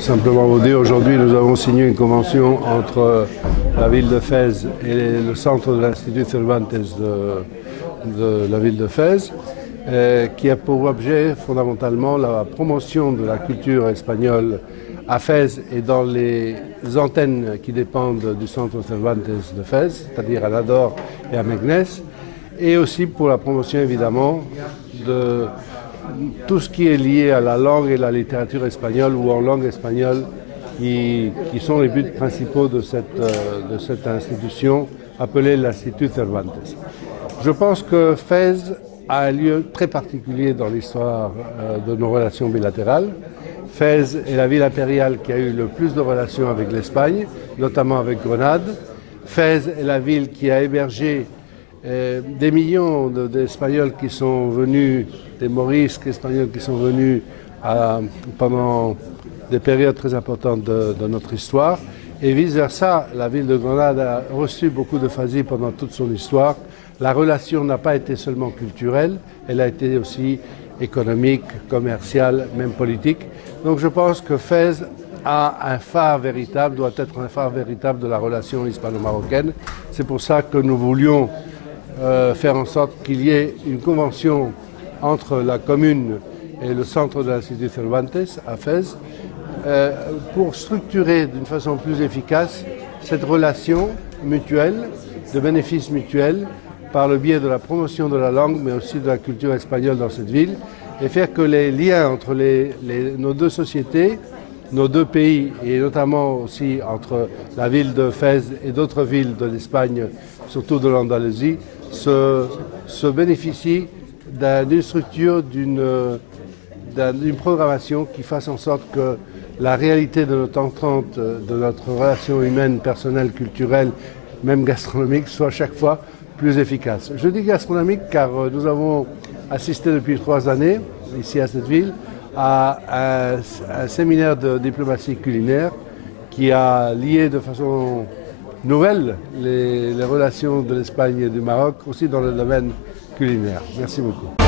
simplement vous dire, aujourd'hui nous avons signé une convention entre la ville de Fès et le centre de l'Institut Cervantes de la ville de Fès, qui a pour objet fondamentalement la promotion de la culture espagnole à Fès et dans les antennes qui dépendent du centre Cervantes de Fès, c'est-à-dire à Nador et à Meknès, et aussi pour la promotion évidemment de tout ce qui est lié à la langue et la littérature espagnole ou en langue espagnole, qui sont les buts principaux de cette institution appelée l'Institut Cervantes. Je pense que Fès a un lieu très particulier dans l'histoire de nos relations bilatérales. Fès est la ville impériale qui a eu le plus de relations avec l'Espagne, notamment avec Grenade. Fès est la ville qui a hébergé des millions d'Espagnols qui sont venus, des morisques espagnols qui sont venus pendant des périodes très importantes de notre histoire. Et vice-versa, la ville de Grenade a reçu beaucoup de Fazis pendant toute son histoire. La relation n'a pas été seulement culturelle, elle a été aussi économique, commerciale, même politique. Donc je pense que Fès a un phare véritable, doit être un phare véritable de la relation hispano-marocaine. C'est pour ça que nous voulions faire en sorte qu'il y ait une convention entre la commune et le centre de l'Institut Cervantes à Fès pour structurer d'une façon plus efficace cette relation mutuelle, de bénéfices mutuels, par le biais de la promotion de la langue, mais aussi de la culture espagnole dans cette ville, et faire que les liens entre nos deux sociétés, nos deux pays, et notamment aussi entre la ville de Fès et d'autres villes de l'Espagne, surtout de l'Andalousie, se bénéficient d'une structure, d'une programmation qui fasse en sorte que la réalité de notre entente, de notre relation humaine, personnelle, culturelle, même gastronomique, soit chaque fois plus efficace. Je dis gastronomique car nous avons assisté depuis 3 années, ici à cette ville, à un séminaire de diplomatie culinaire qui a lié de façon nouvelle les relations de l'Espagne et du Maroc, aussi dans le domaine culinaire. Merci beaucoup.